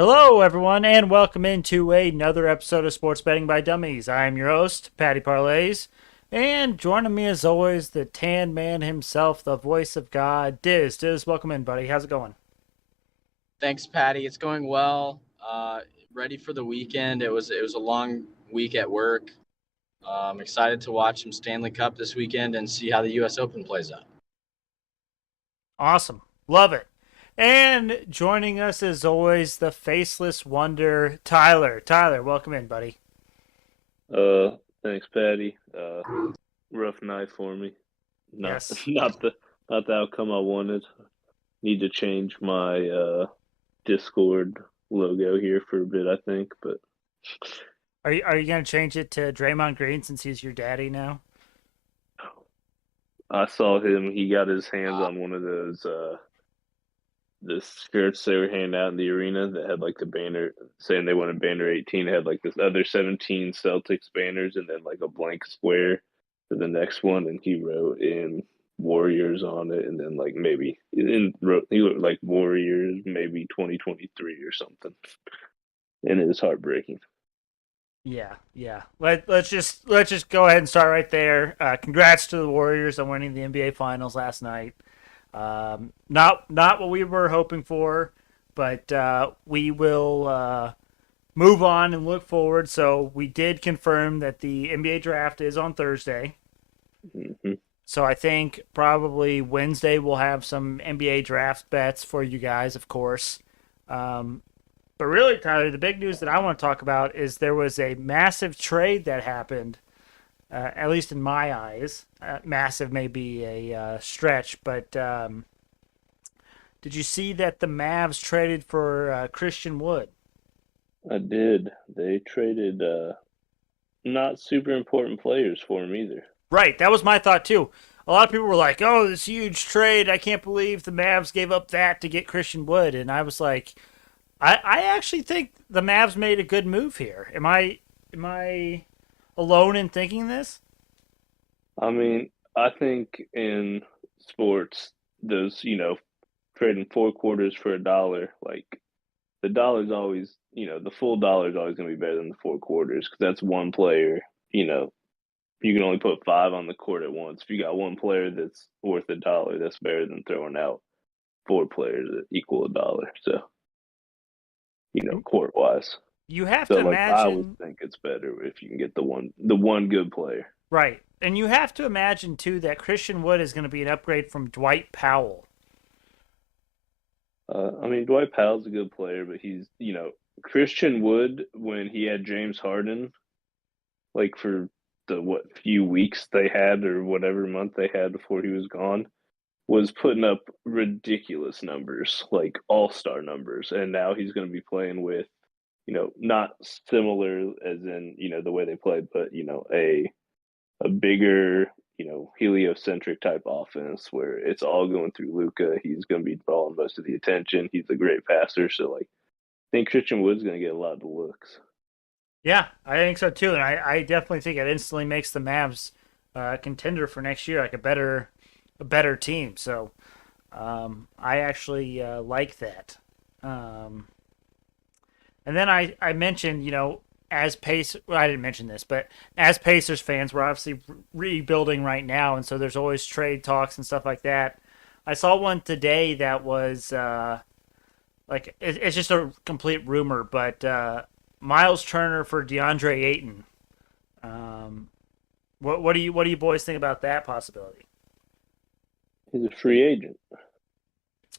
Hello, everyone, and welcome into another episode of Sports Betting by Dummies. I am your host, Patty Parlays, and joining me as always, the tan man himself, the voice of God, Dizz. Dizz, welcome in, buddy. How's it going? Thanks, Patty. It's going well. Ready for the weekend. It was a long week at work. I'm excited to watch some Stanley Cup this weekend and see how the U.S. Open plays out. Awesome. Love it. And joining us as always, the faceless wonder, Tyler. Tyler, welcome in, buddy. Thanks, Patty. Rough night for me. Not Yes. not the outcome I wanted. Need to change my Discord logo here for a bit, I think, but Are you gonna change it to Draymond Green since he's your daddy now? I saw him. He got his hands Uh, on one of those the skirts they were handing out in the arena that had like the banner saying they wanted banner 18. It had like this other 17 Celtics banners and then like a blank square for the next one, and he wrote in Warriors on it, and then like maybe he wrote like Warriors maybe 2023 or something, and it was heartbreaking. Yeah. Let's just go ahead and start right there. Congrats to the Warriors on winning the NBA Finals last night. Not what we were hoping for, but we will move on and look forward. So we did confirm that the NBA draft is on Thursday. Hmm. So I think probably Wednesday we'll have some NBA draft bets for you guys, of course. Um, but really, Tyler, the big news that I want to talk about is there was a massive trade that happened, at least in my eyes. Massive may be a stretch, but did you see that the Mavs traded for Christian Wood? I did. They traded not super important players for him either. Right, that was my thought too. A lot of people were like, "Oh, this huge trade! I can't believe the Mavs gave up that to get Christian Wood." And I was like, I actually think the Mavs made a good move here. Am I alone in thinking this? I mean, I think in sports, those, trading 4 quarters for $1, like the dollar's always, the full dollar is always going to be better than the 4 quarters because that's one player. You know, you can only put five on the court at once. If you got one player that's worth $1, that's better than throwing out four players that equal $1. So, And court wise. you have So, to like, I always imagine, think it's better if you can get the one good player. right? And you have to imagine too that Christian Wood is going to be an upgrade from Dwight Powell. I mean, Dwight Powell's a good player, but he's, Christian Wood when he had James Harden, like for the few weeks they had or whatever month they had before he was gone, was putting up ridiculous numbers, like all-star numbers, and now he's going to be playing with, not similar as in the way they played, but a bigger, heliocentric type offense where it's all going through Luca. He's going to be drawing most of the attention. He's a great passer, so like I think Christian Wood's going to get a lot of the looks. Yeah, I think so too, and I definitely think it instantly makes the Mavs contender for next year, like a better team. So I actually like that. Um, and then I mentioned, as Pace, well, I didn't mention this, but as Pacers fans, we're obviously rebuilding right now, and so there's always trade talks and stuff like that. I saw one today that was like it's just a complete rumor, but Miles Turner for DeAndre Ayton. Um, what do you boys think about that possibility? He's a free agent.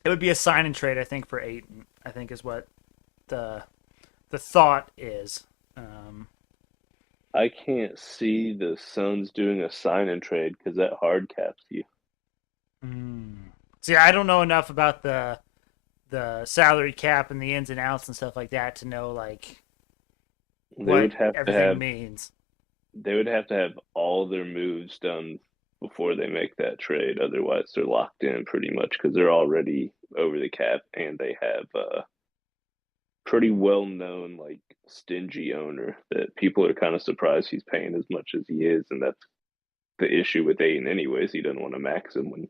It would be a sign and trade, I think, for Ayton. I think is what the the thought is. Um, I can't see the Suns doing a sign and trade because that hard caps you. hmm. See, I don't know enough about the salary cap and the ins and outs and stuff like that to know like They what would have to everything have means. they would have to have all their moves done before they make that trade. Otherwise, they're locked in pretty much because they're already over the cap and they have a pretty well known like stingy owner that people are kind of surprised he's paying as much as he is, and that's the issue with Aiden anyways. He doesn't want to max him when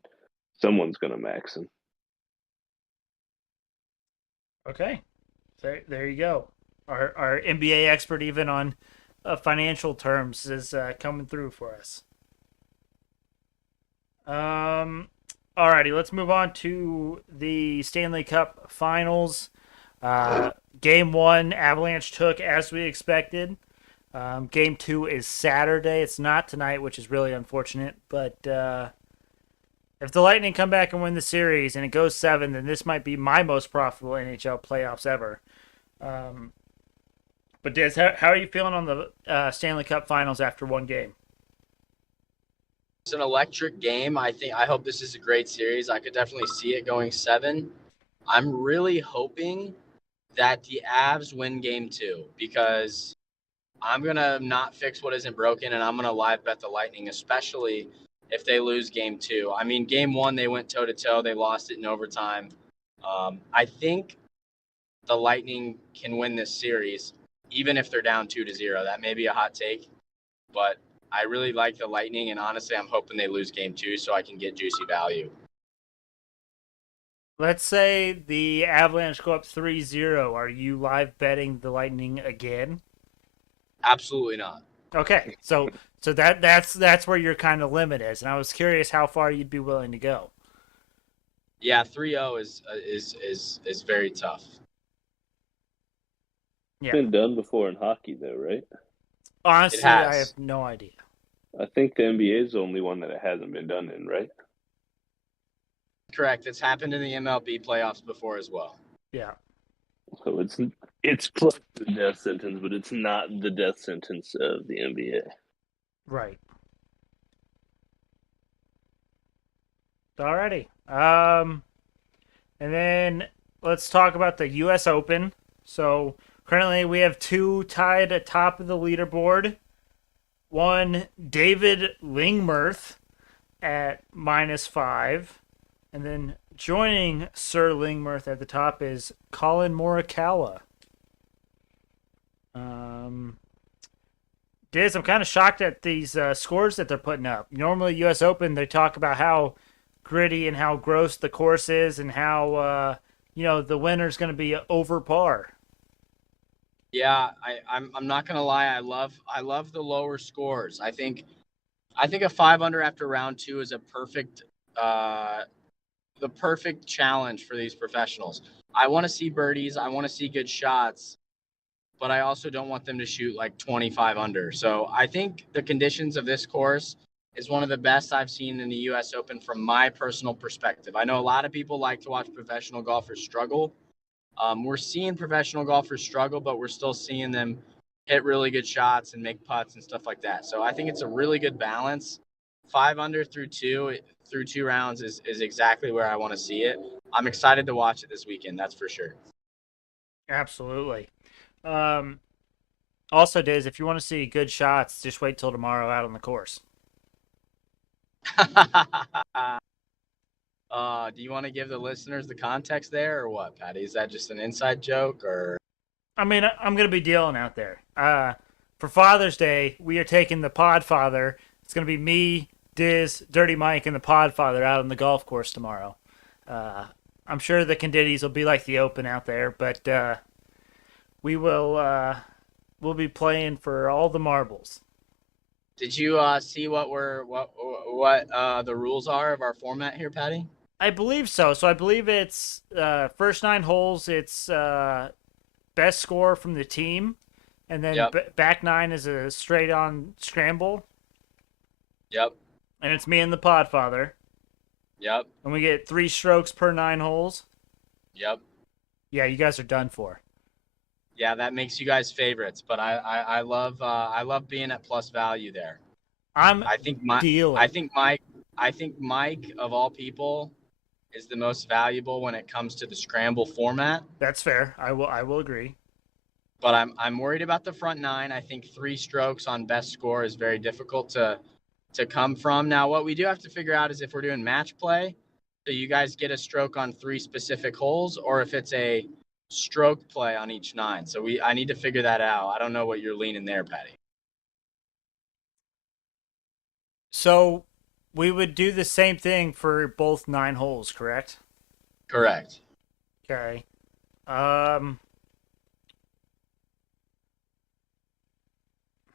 someone's going to max him. Okay. There you go. Our NBA expert, even on financial terms, is coming through for us. Alrighty, let's move on to the Stanley Cup Finals. Game one, Avalanche took as we expected. Game two is Saturday. It's not tonight, which is really unfortunate. But if the Lightning come back and win the series and it goes 7, then this might be my most profitable NHL playoffs ever. But Diz, how are you feeling on the Stanley Cup Finals after one game? It's an electric game. I hope this is a great series. I could definitely see it going 7. I'm really hoping that the Avs win game 2 because I'm going to not fix what isn't broken, and I'm going to live bet the Lightning, especially if they lose game 2. I mean, game 1, they went toe-to-toe. They lost it in overtime. I think the Lightning can win this series, even if they're down 2-0. That may be a hot take, but I really like the Lightning, and honestly, I'm hoping they lose game 2 so I can get juicy value. Let's say the Avalanche go up 3-0. Are you live betting the Lightning again? Absolutely not. Okay, so that's where your kind of limit is, and I was curious how far you'd be willing to go. Yeah, 3-0 is very tough. It's been done before in hockey, though, right? Honestly, I have no idea. I think the NBA is the only one that it hasn't been done in, right? Correct. It's happened in the MLB playoffs before as well. Yeah. So it's close to the death sentence, but it's not the death sentence of the NBA. Right. Alrighty. And then let's talk about the U.S. Open. So currently we have 2 tied atop of the leaderboard. One, David Lingmerth at -5. And then joining Sir Lingmerth at the top is Colin Morikawa. Diz, I'm kind of shocked at these scores that they're putting up. Normally, U.S. Open, they talk about how gritty and how gross the course is and how, the winner's going to be over par. Yeah, I'm not gonna lie. I love the lower scores. I think a 5 under after round 2 is a perfect the perfect challenge for these professionals. I want to see birdies. I want to see good shots, but I also don't want them to shoot like 25 under. So I think the conditions of this course is one of the best I've seen in the U.S. Open from my personal perspective. I know a lot of people like to watch professional golfers struggle. We're seeing professional golfers struggle, but we're still seeing them hit really good shots and make putts and stuff like that. So I think it's a really good balance. 5 under through 2 rounds is exactly where I want to see it. I'm excited to watch it this weekend. That's for sure. Absolutely. Also, Diz, if you want to see good shots, just wait till tomorrow out on the course. Do you want to give the listeners the context there or what, Patty? Is that just an inside joke or? I mean, I'm going to be dealing out there. For Father's Day, we are taking the Podfather. It's going to be me, Diz, Dirty Mike, and the Podfather out on the golf course tomorrow. I'm sure the conditions will be like the Open out there, but we'll be playing for all the marbles. Did you see what the rules are of our format here, Patty? I believe so. So I believe it's first 9 holes. It's best score from the team, and then back 9 is a straight on scramble. Yep. And it's me and the Podfather. Yep. And we get 3 strokes per 9 holes. Yep. Yeah, you guys are done for. Yeah, that makes you guys favorites, but I love being at plus value there. I think Mike of all people is the most valuable when it comes to the scramble format. That's fair. I will agree. But I'm worried about the front 9. I think 3 strokes on best score is very difficult to come from. Now, what we do have to figure out is if we're doing match play, so you guys get a stroke on 3 specific holes, or if it's a stroke play on each 9. So I need to figure that out. I don't know what you're leaning there, Patty. So we would do the same thing for both 9 holes, correct? Correct. Okay.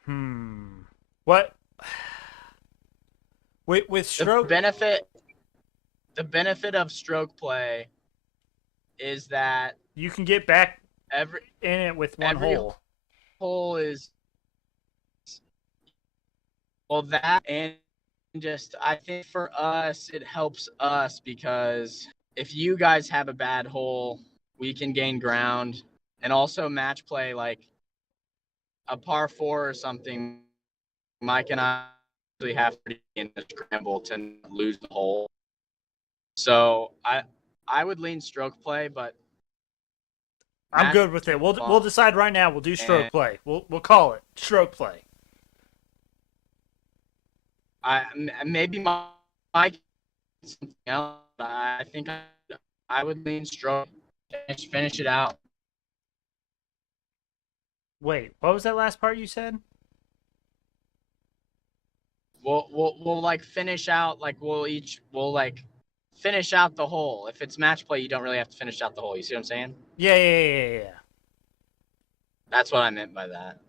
What with The stroke? benefit of stroke play is that You can get back every in it with one every hole. hole is well that and just I think for us it helps us because if you guys have a bad hole, we can gain ground and also match play like a par four or something. Mike and I actually have to be in the scramble to not lose the hole. So I would lean stroke play, but I'm match good with it. We'll decide right now. We'll do stroke and play. We'll call it stroke play. I maybe Mike something else. I think I would lean stroke. Finish it out. Wait, what was that last part you said? We'll like finish out like we'll like finish out the hole. If it's match play, you don't really have to finish out the hole. You see what I'm saying? Yeah. That's what I meant by that.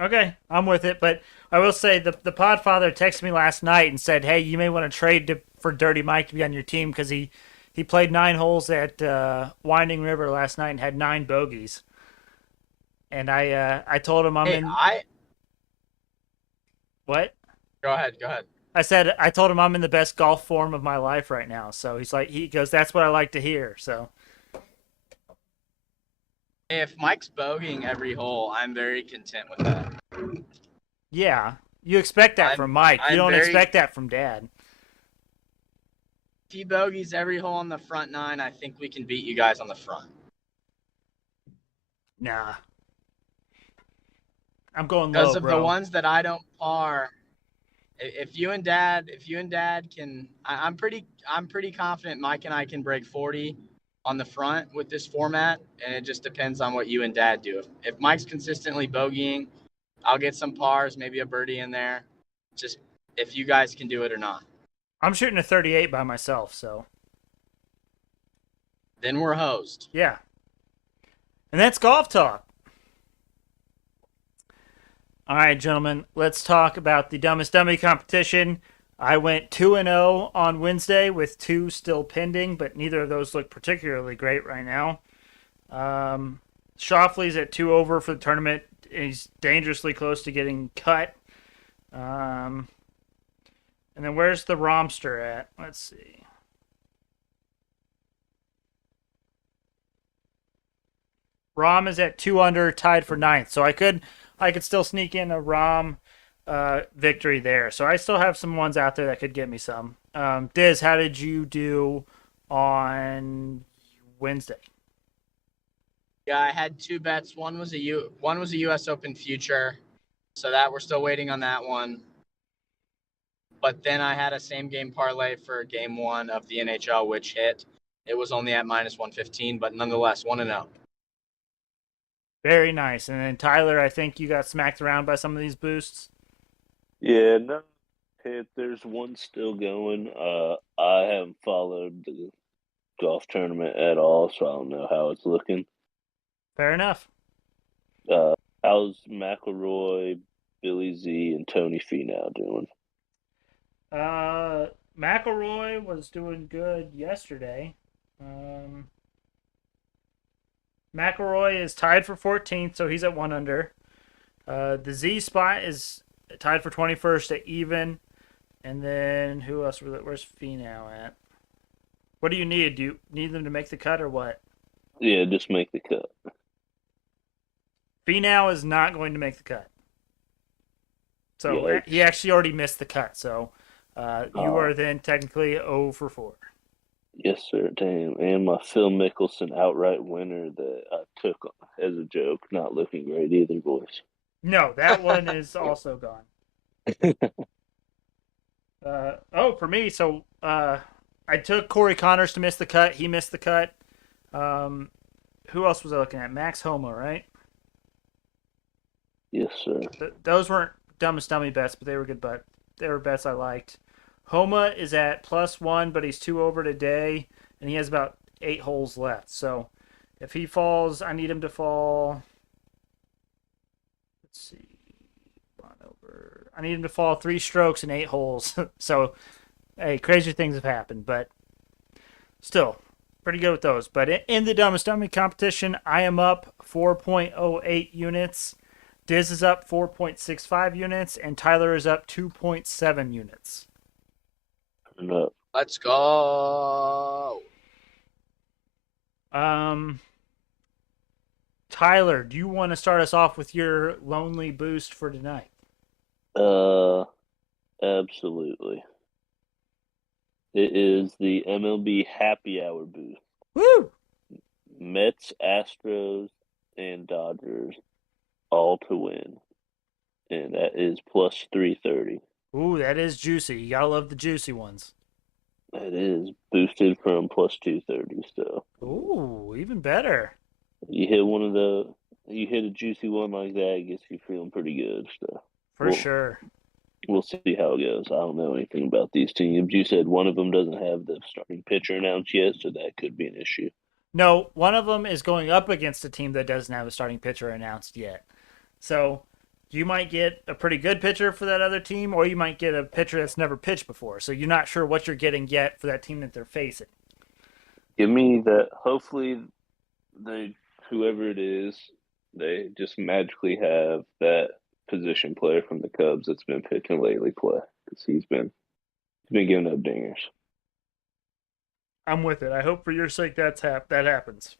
Okay, I'm with it. But I will say the Podfather texted me last night and said, "Hey, you may want to trade for Dirty Mike to be on your team because he played 9 holes at Winding River last night and had 9 bogeys." And I told him I'm Hey, in I what? go ahead. I said I told him I'm in the best golf form of my life right now. So he goes, "That's what I like to hear." So If Mike's bogeying every hole, I'm very content with that. yeah, you expect that from Mike. You I'm don't very expect that from Dad. If he bogeys every hole on the front nine, I think we can beat you guys on the front. Nah, I'm going Because low, of the bro. ones that I don't par, if you and Dad can, I'm pretty confident Mike and I can break 40 on the front with this format, and it just depends on what you and Dad do. If Mike's consistently bogeying, I'll get some pars, maybe a birdie in there. Just if you guys can do it or not. I'm shooting a 38 by myself, so Then we're hosed. yeah. And that's golf talk. All right, gentlemen, let's talk about the Dumbest Dummy Competition. I went 2-0 on Wednesday with 2 still pending, but neither of those look particularly great right now. Shoffley's at 2 over for the tournament. He's dangerously close to getting cut. And then where's the Romster at? Let's see. Rom is at 2 under, tied for 9th. So I could still sneak in a Rom victory there. So I still have some ones out there that could get me some. Dizz, how did you do on Wednesday? Yeah, I had 2 bets. One was a U.S. Open future, so that we're still waiting on that one. But then I had a same game parlay for game 1 of the NHL, which hit. It was only at -115, but nonetheless 1-0. Very nice. And then Tyler, I think you got smacked around by some of these boosts. Yeah, no. Hey, there's one still going. I haven't followed the golf tournament at all, so I don't know how it's looking. Fair enough. How's McElroy, Billy Z, and Tony Finau doing? McElroy was doing good yesterday. McElroy is tied for 14th, so he's at 1 under. The Z spot is tied for 21st at even. And then who else? Where's Finau at? What do you need? Do you need them to make the cut or what? Yeah, just make the cut. Finau is not going to make the cut. So Yikes. he actually already missed the cut. So you are then technically 0 for 4. Yes, sir. Damn. And my Phil Mickelson outright winner that I took as a joke, not looking great either, boys. No, that one is also gone. For me, so I took Corey Connors to miss the cut. He missed the cut. Who else was I looking at? Max Homa, right? Yes, sir. Those weren't dumbest dummy bets, but they were good. But they were bets I liked. Homa is at +1, but he's 2 over today, and he has about 8 holes left. So if he falls, I need him to fall. Let's see. I need him to fall 3 strokes in 8 holes. So, hey, crazy things have happened, but still pretty good with those. But in the Dumbest Dummy Competition, I am up 4.08 units. Dizz is up 4.65 units, and Tyler is up 2.7 units. No. Let's go. Tyler, do you want to start us off with your lonely boost for tonight? Absolutely. It is the MLB Happy Hour boost. Woo! Mets, Astros, and Dodgers all to win, and that is plus 330. Ooh, that is juicy. You gotta love the juicy ones. That is boosted from plus 230. So Ooh, even better. you hit a juicy one like that, it gets you feeling pretty good. So For sure. we'll see how it goes. I don't know anything about these teams. You said one of them doesn't have the starting pitcher announced yet, so that could be an issue. No, one of them is going up against a team that doesn't have a starting pitcher announced yet. So you might get a pretty good pitcher for that other team, or you might get a pitcher that's never pitched before. So you're not sure what you're getting yet for that team that they're facing. Give me that. Hopefully, whoever it is, they just magically have that position player from the Cubs that's been pitching lately play, because he's been giving up dingers. I'm with it. I hope for your sake that happens.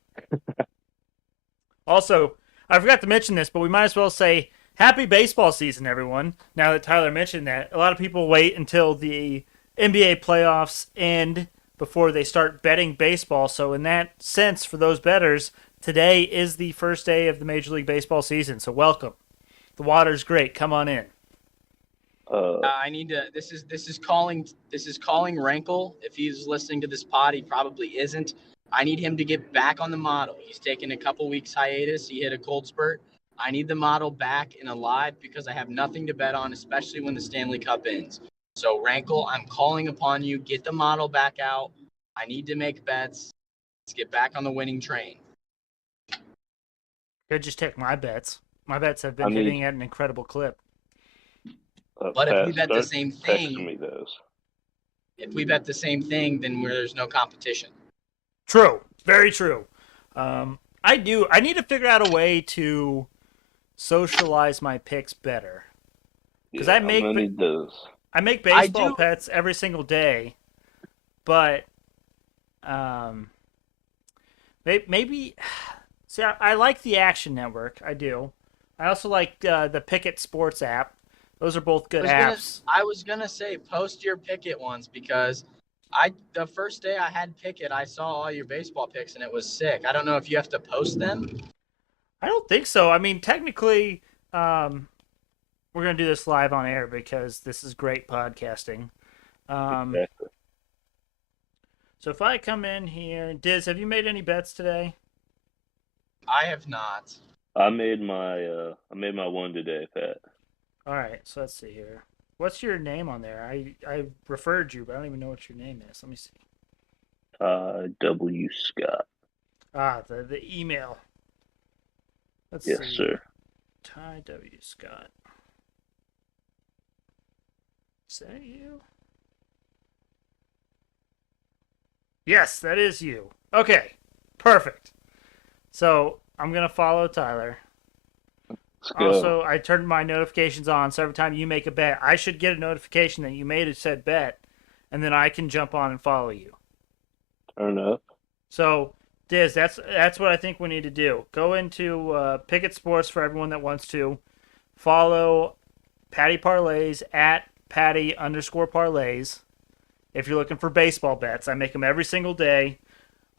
Also, I forgot to mention this, but we might as well say happy baseball season, everyone. Now that Tyler mentioned that, a lot of people wait until the NBA playoffs end before they start betting baseball. So in that sense, for those bettors, today is the first day of the Major League Baseball season. So welcome. The water's great. Come on in. I need to. This is calling Rankle. If he's listening to this pod, he probably isn't. I need him to get back on the model. He's taken a couple weeks hiatus. He hit a cold spurt. I need the model back and alive because I have nothing to bet on, especially when the Stanley Cup ends. So Rankle, I'm calling upon you. Get the model back out. I need to make bets. Let's get back on the winning train. Could just take my bets. My bets have been hitting at an incredible clip. But if we bet the same thing, me those. If we bet the same thing, then there's no competition. True. Very true. I need to figure out a way to socialize my picks better. Because I make baseball bets every single day, but maybe see, I like the Action Network. I do. I also like the Pickett Sports app. Those are both good apps. I was gonna say post your Pickett ones because the first day I had Pickett, I saw all your baseball picks and it was sick. I don't know if you have to post them. I don't think so. I mean, technically, we're gonna do this live on air because this is great podcasting. Exactly. So if I come in here, Dizz, have you made any bets today? I have not. I made my one today, Pat. All right, so let's see here. What's your name on there? I referred you, but I don't even know what your name is. Let me see. W. Scott. The email. Let's see. Yes, sir. Ty W. Scott. Is that you? Yes, that is you. Okay, perfect. So I'm gonna follow Tyler. Also, I turned my notifications on, so every time you make a bet, I should get a notification that you made a said bet, and then I can jump on and follow you. Turn up. So, Diz, that's what I think we need to do. Go into Pickett Sports for everyone that wants to. Follow Patty Parlays at Patty_Parlays. If you're looking for baseball bets, I make them every single day.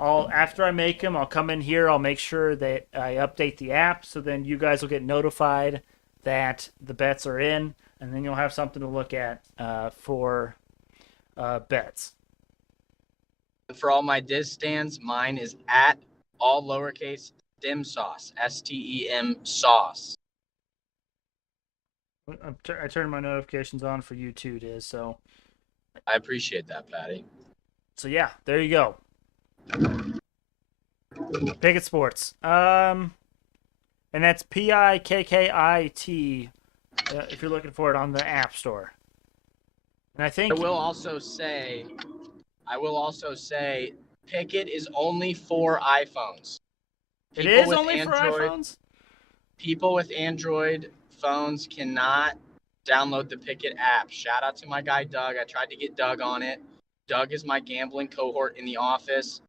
After I make them, I'll come in here. I'll make sure that I update the app, so then you guys will get notified that the bets are in, and then you'll have something to look at for bets. For all my Diz stands, mine is at all lowercase Stem Sauce, STEM sauce. I turned my notifications on for you too, Diz. So I appreciate that, Patty. So yeah, there you go. Pickett Sports. And that's PIKKIT if you're looking for it on the App Store. And I think I will also say, Picket is only for iPhones. it People is with only for Android, iPhones. people with Android phones cannot download the Picket app. Shout out to my guy Doug. I tried to get Doug on it. Doug is my gambling cohort in the office.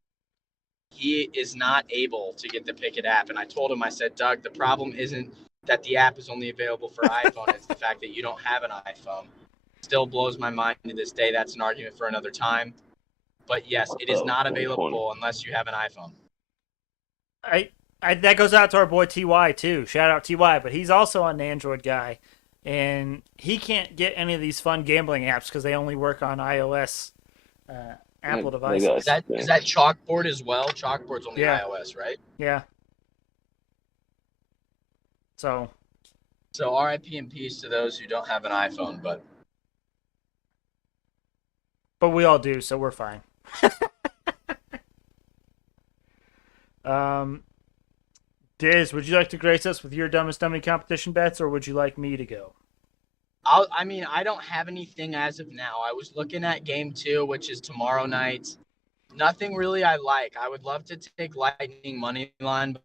He is not able to get the Picket app, and I told him, I said, Doug, the problem isn't that the app is only available for iPhone. It's the fact that you don't have an iPhone. Still blows my mind to this day. That's an argument for another time. But yes, it is not 2020. available unless you have an iPhone. I that goes out to our boy Ty too. Shout out Ty, but he's also an Android guy, and he can't get any of these fun gambling apps because they only work on iOS, Apple devices. Is that Chalkboard as well? Chalkboard's only iOS, right? Yeah. So RIP and peace to those who don't have an iPhone, but we all do, so we're fine. Dizz, would you like to grace us with your Dumbest Dummy Competition bets, or would you like me to go? I don't have anything as of now. I was looking at game 2, which is tomorrow night. Nothing really I like. I would love to take Lightning money line,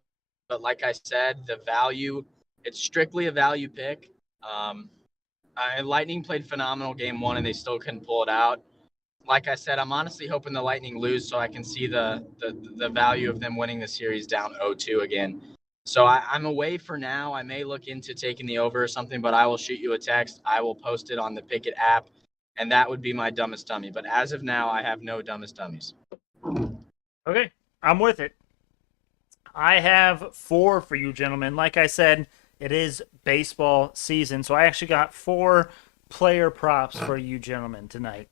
but like I said, the value, it's strictly a value pick. Lightning played phenomenal game 1, and they still couldn't pull it out. Like I said, I'm honestly hoping the Lightning lose so I can see the value of them winning the series down 0-2 again. So I'm away for now. I may look into taking the over or something, but I will shoot you a text. I will post it on the Picket app, and that would be my dumbest dummy. But as of now, I have no dumbest dummies. Okay, I'm with it. I have 4 for you, gentlemen. Like I said, it is baseball season, so I actually got 4 player props for you, gentlemen, tonight.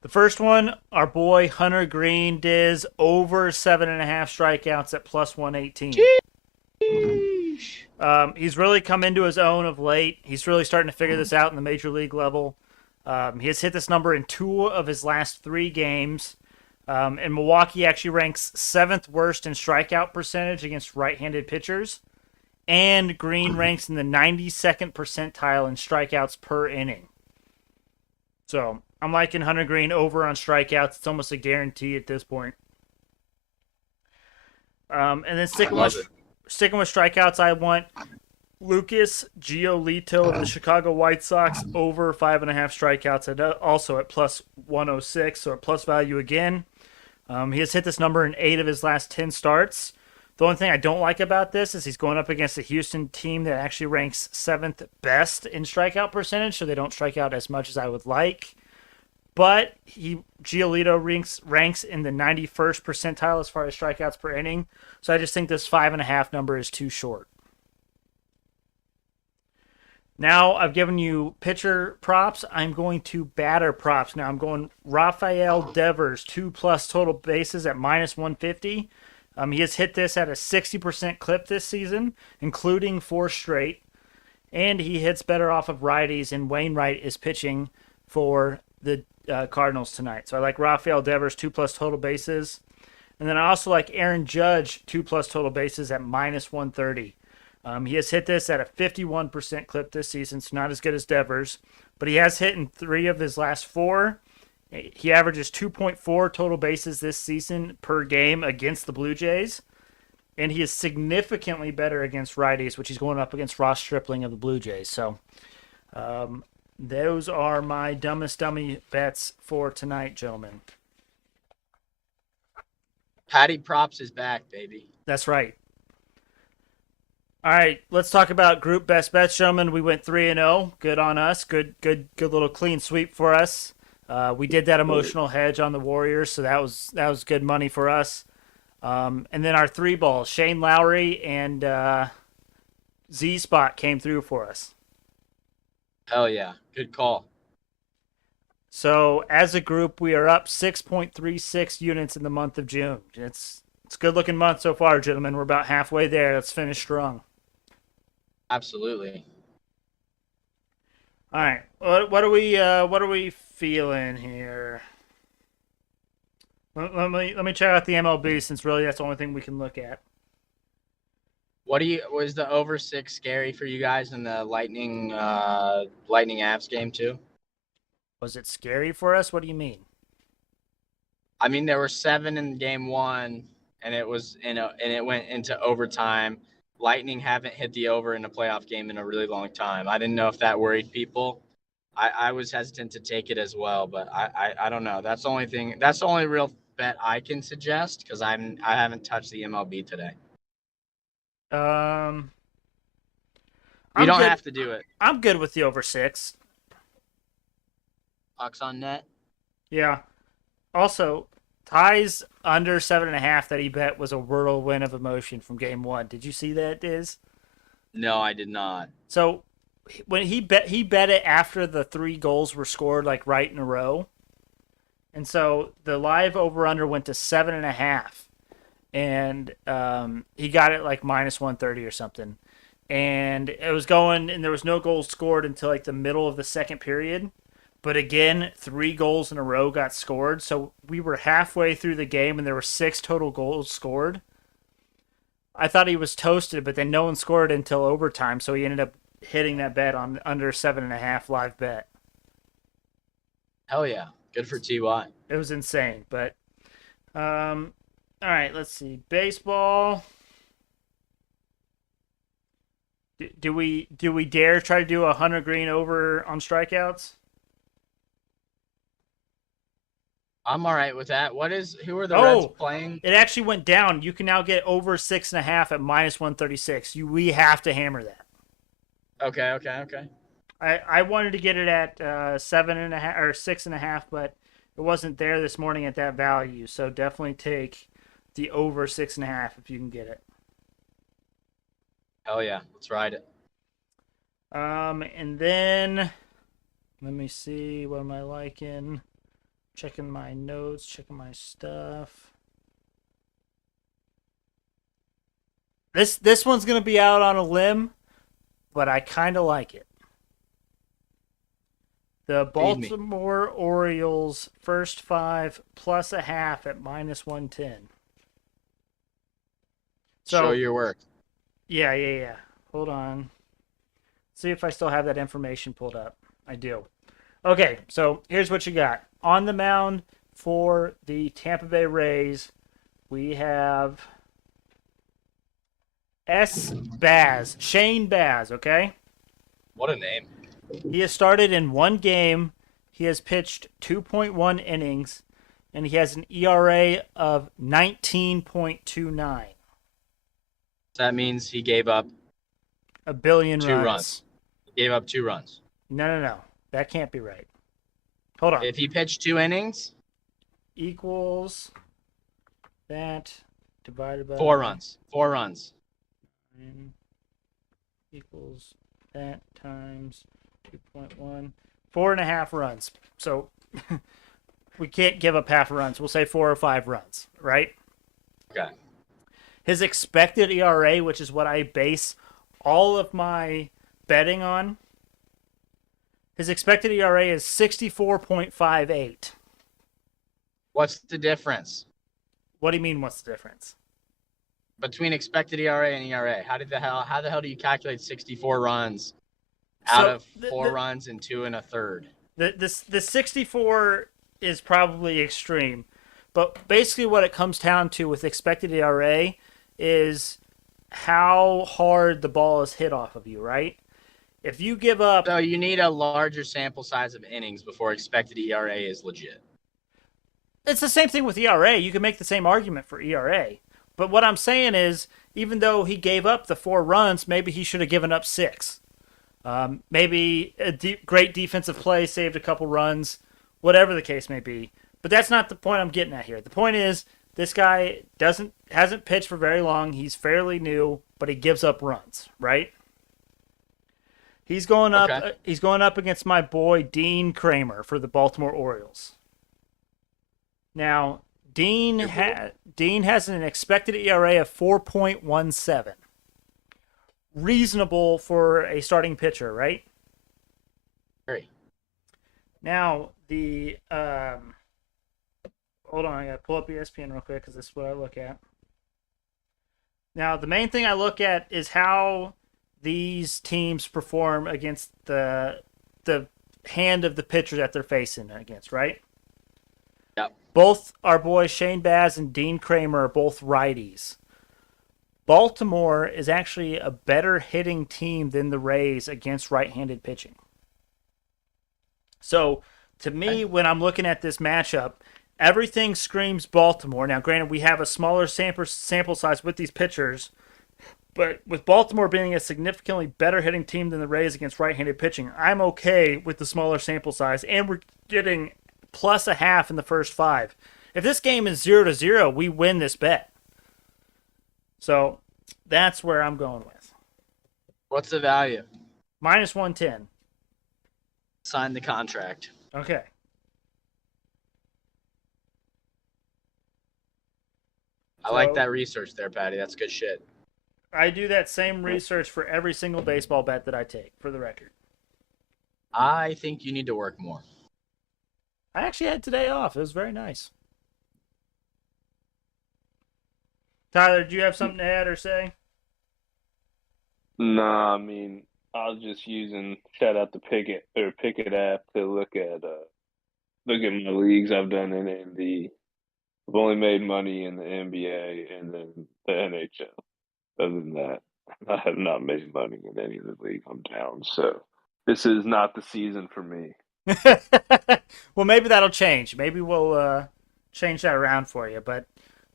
The first one, our boy Hunter Green Dizz, over 7.5 strikeouts at plus 118. He's really come into his own of late. He's really starting to figure this out in the major league level. He has hit this number in 2 of his last 3 games. And Milwaukee actually ranks 7th worst in strikeout percentage against right-handed pitchers. And Green ranks in the 92nd percentile in strikeouts per inning. So I'm liking Hunter Green over on strikeouts. It's almost a guarantee at this point. And then sticking with strikeouts, I want Lucas Giolito of the Chicago White Sox over 5.5 strikeouts, and also at plus 106, so at plus value again. He has hit this number in 8 of his last 10 starts. The only thing I don't like about this is he's going up against a Houston team that actually ranks 7th best in strikeout percentage, so they don't strike out as much as I would like. But Giolito ranks in the 91st percentile as far as strikeouts per inning, so I just think this 5.5 number is too short. Now I've given you pitcher props. I'm going to batter props. Now I'm going Rafael Devers, 2+ total bases at minus 150. He has hit this at a 60% clip this season, including 4 straight. And he hits better off of righties, and Wainwright is pitching for the Cardinals tonight. So I like Rafael Devers, 2+ total bases. And then I also like Aaron Judge, 2+ total bases at minus 130. He has hit this at a 51% clip this season, so not as good as Devers. But he has hit in 3 of his last 4. He averages 2.4 total bases this season per game against the Blue Jays. And he is significantly better against righties, which he's going up against Ross Stripling of the Blue Jays. So those are my dumbest dummy bets for tonight, gentlemen. Patty Props is back, baby. That's right. All right, let's talk about group best bets, gentlemen. We went 3-0. Good on us. Good little clean sweep for us. We did that emotional hedge on the Warriors, so that was good money for us. And then our 3 balls, Shane Lowry and Z Spot came through for us. Hell yeah, good call. So as a group, we are up 6.36 units in the month of June. It's a good looking month so far, gentlemen. We're about halfway there. Let's finish strong. Absolutely. All right, what are we feeling here? Let me check out the MLB, since really that's the only thing we can look at. Was the over 6 scary for you guys in the Lightning Avs game too? Was it scary for us? What do you mean? I mean, there were 7 in game 1, and it went into overtime. Lightning haven't hit the over in a playoff game in a really long time. I didn't know if that worried people. I was hesitant to take it as well, but I don't know. That's the only thing. That's the only real bet I can suggest because I haven't touched the MLB today. Um, You I'm don't good. have to do it. I'm good with the over 6. Bucks on net. Yeah. Also, Ty's under 7.5 that he bet was a whirlwind of emotion from game 1. Did you see that, Diz? No, I did not. So when he bet it after the 3 goals were scored like right in a row, and so the live over under went to 7.5, and he got it like minus 130 or something, and it was going, and there was no goals scored until like the middle of the second period. But again, 3 goals in a row got scored, so we were halfway through the game and there were 6 total goals scored. I thought he was toasted, but then no one scored until overtime, so he ended up hitting that bet on under 7.5 live bet. Hell yeah, good for Ty. It was insane, but all right, let's see. Baseball. Do we dare try to do a Hunter Green over on strikeouts? I'm all right with that. Who are the Reds playing? It actually went down. You can now get over 6.5 at minus 136. We have to hammer that. Okay. I wanted to get it at 7.5 or 6.5, but it wasn't there this morning at that value. So definitely take the over 6.5 if you can get it. Hell yeah, let's ride it. And then let me see, what am I liking? Checking my notes, checking my stuff. This one's gonna be out on a limb, but I kind of like it. The Baltimore Orioles first 5 plus a half at minus 110. So, show your work. Yeah. Hold on. See if I still have that information pulled up. I do. Okay, so here's what you got. On the mound for the Tampa Bay Rays, we have Shane Baz, okay? What a name. He has started in 1 game. He has pitched 2.1 innings, and he has an ERA of 19.29. That means he gave up a billion 2 runs. He gave up 2 runs. No. That can't be right. Hold on. If he pitched 2 innings, equals that divided by 4 runs. 4 runs. Equals that times 2.1. 4.5 runs. So we can't give up half runs. We'll say 4 or 5 runs, right? Okay. His expected ERA, which is what I base all of my betting on, his expected ERA is 64.58. What's the difference? What do you mean, what's the difference? Between expected ERA and ERA. How the hell do you calculate 64 runs out of 4 runs and 2 1/3? The 64 is probably extreme. But basically what it comes down to with expected ERA is how hard the ball is hit off of you, right? If you give up... So you need a larger sample size of innings before expected ERA is legit. It's the same thing with ERA. You can make the same argument for ERA. But what I'm saying is, even though he gave up the 4 runs, maybe he should have given up 6. Maybe a great defensive play saved a couple runs, whatever the case may be. But that's not the point I'm getting at here. The point is, this guy hasn't pitched for very long. He's fairly new, but he gives up runs, right? He's going up. Okay. He's going up against my boy Dean Kramer for the Baltimore Orioles. Now, Dean has an expected ERA of 4.17. Reasonable for a starting pitcher, right? Very. Now, the hold on, I gotta pull up ESPN real quick because this is what I look at. Now, the main thing I look at is how these teams perform against the hand of the pitcher that they're facing against, right? Yep. Both our boys Shane Baz and Dean Kramer are both righties. Baltimore is actually a better hitting team than the Rays against right-handed pitching. So, to me, when I'm looking at this matchup, everything screams Baltimore. Now, granted, we have a smaller sample size with these pitchers, but with Baltimore being a significantly better hitting team than the Rays against right-handed pitching, I'm okay with the smaller sample size, and we're getting plus a half in the first 5. If this game is 0-0, we win this bet. So that's where I'm going with. What's the value? Minus 110. Sign the contract. Okay. I like that research there, Patty. That's good shit. I do that same research for every single baseball bet that I take, for the record. I think you need to work more. I actually had today off. It was very nice. Tyler, do you have something to add or say? Nah, I mean, I was just using shout out the Picket app to look at my leagues I've done in the. I've only made money in the NBA and then the NHL. Other than that, I have not made money in any of the league I'm down. So this is not the season for me. Well, maybe that'll change. Maybe we'll change that around for you. But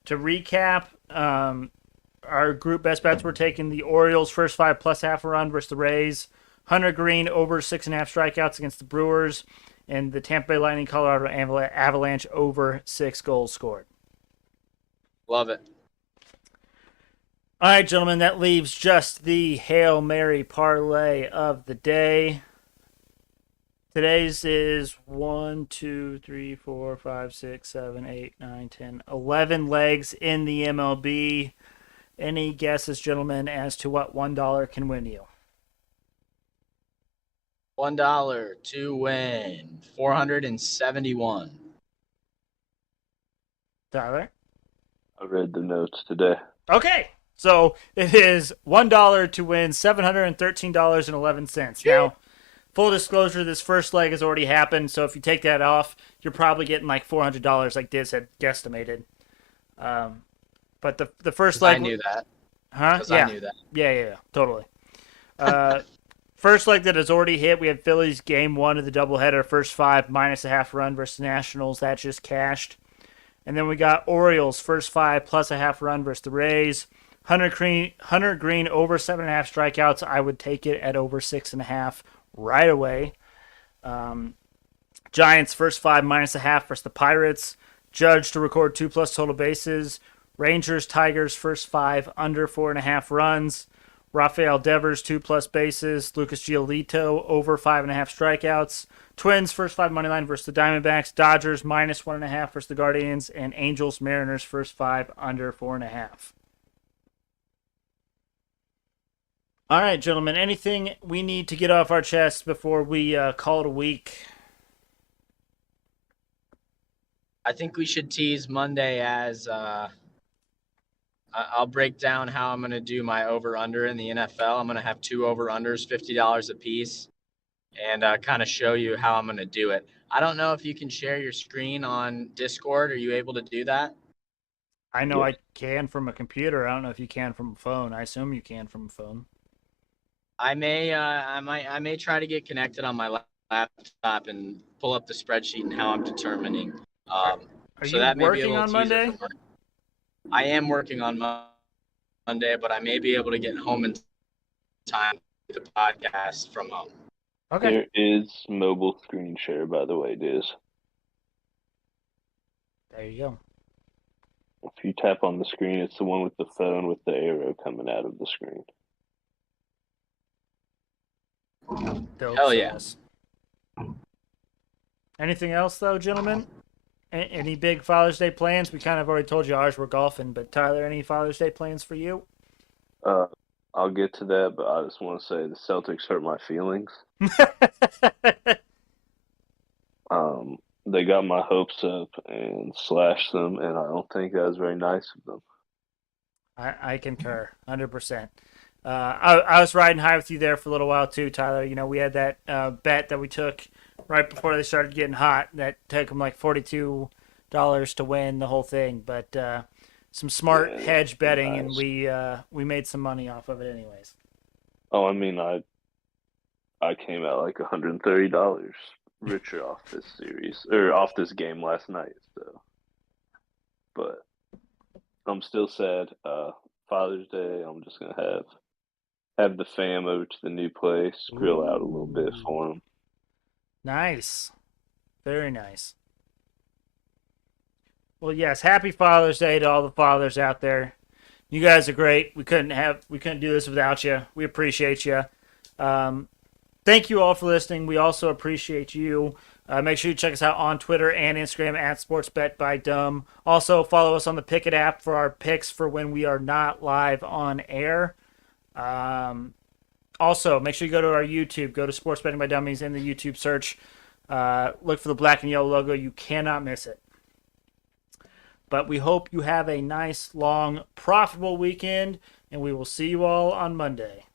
to recap, our group best bets, we're taking the Orioles first 5 plus half a run versus the Rays. Hunter Green over 6.5 strikeouts against the Brewers. And the Tampa Bay Lightning Colorado Avalanche over 6 goals scored. Love it. All right, gentlemen, that leaves just the Hail Mary parlay of the day. Today's is 1, 2, 3, 4, 5, 6, 7, 8, 9, 10, 11 legs in the MLB. Any guesses, gentlemen, as to what $1 can win you? $1 to win 471. Tyler? I read the notes today. Okay, so it is $1 to win $713.11. Now, full disclosure, this first leg has already happened, so if you take that off, you're probably getting like $400 like Dizz had guesstimated. But the first leg... I knew that. Huh? Yeah. I knew that. Yeah, totally. First leg that has already hit, we had Phillies game 1 of the doubleheader, first 5, minus a half run versus Nationals. That just cashed. And then we got Orioles, first 5, plus a half run versus the Rays. Hunter Green over 7.5 strikeouts. I would take it at over 6.5 right away. Giants, first 5, minus a half versus the Pirates. Judge to record 2 plus total bases. Rangers, Tigers, first 5, under 4.5 runs. Rafael Devers, 2 plus bases. Lucas Giolito, over 5.5 strikeouts. Twins, first 5 money line versus the Diamondbacks. Dodgers, minus 1.5 versus the Guardians. And Angels, Mariners, first 5, under 4.5. All right, gentlemen, anything we need to get off our chests before we call it a week? I think we should tease Monday as I'll break down how I'm going to do my over-under in the NFL. I'm going to have 2 over-unders, $50 a piece, and kind of show you how I'm going to do it. I don't know if you can share your screen on Discord. Are you able to do that? I know I can from a computer. I don't know if you can from a phone. I assume you can from a phone. I may try to get connected on my laptop and pull up the spreadsheet and how I'm determining. Are so you that may be a working little on Monday? I am working on Monday, but I may be able to get home in time to the podcast from home. Okay. There is mobile screen share, by the way, Dizz. There you go. If you tap on the screen, it's the one with the phone with the arrow coming out of the screen. Dope Hell yeah. sauce. Anything else, though, gentlemen? Any big Father's Day plans? We kind of already told you ours were golfing, but Tyler, any Father's Day plans for you? I'll get to that, but I just want to say the Celtics hurt my feelings. They got my hopes up and slashed them, and I don't think that was very nice of them. I concur, 100%. I was riding high with you there for a little while too, Tyler. You know, we had that bet that we took right before they started getting hot. That took them like $42 to win the whole thing, but some smart Yeah, hedge betting, and nice. we made some money off of it, anyways. Oh, I mean, I came out like $130 richer off this series or off this game last night. So, but I'm still sad. Father's Day, I'm just gonna have the fam over to the new place, grill out a little bit Ooh, for them. nice, very nice. Well, yes, happy Father's Day to all the fathers out there. You guys are great. We couldn't do this without you. We appreciate you. Um, Thank you all for listening. We also appreciate you. Make sure you check us out on Twitter and Instagram at SportsBetByDumb. Also, follow us on the Pickett app for our picks for when we are not live on air. Also, make sure you go to our YouTube. Go to Sports Betting by Dummies in the YouTube search. Look for the black and yellow logo. You cannot miss it. But we hope you have a nice, long, profitable weekend, and we will see you all on Monday.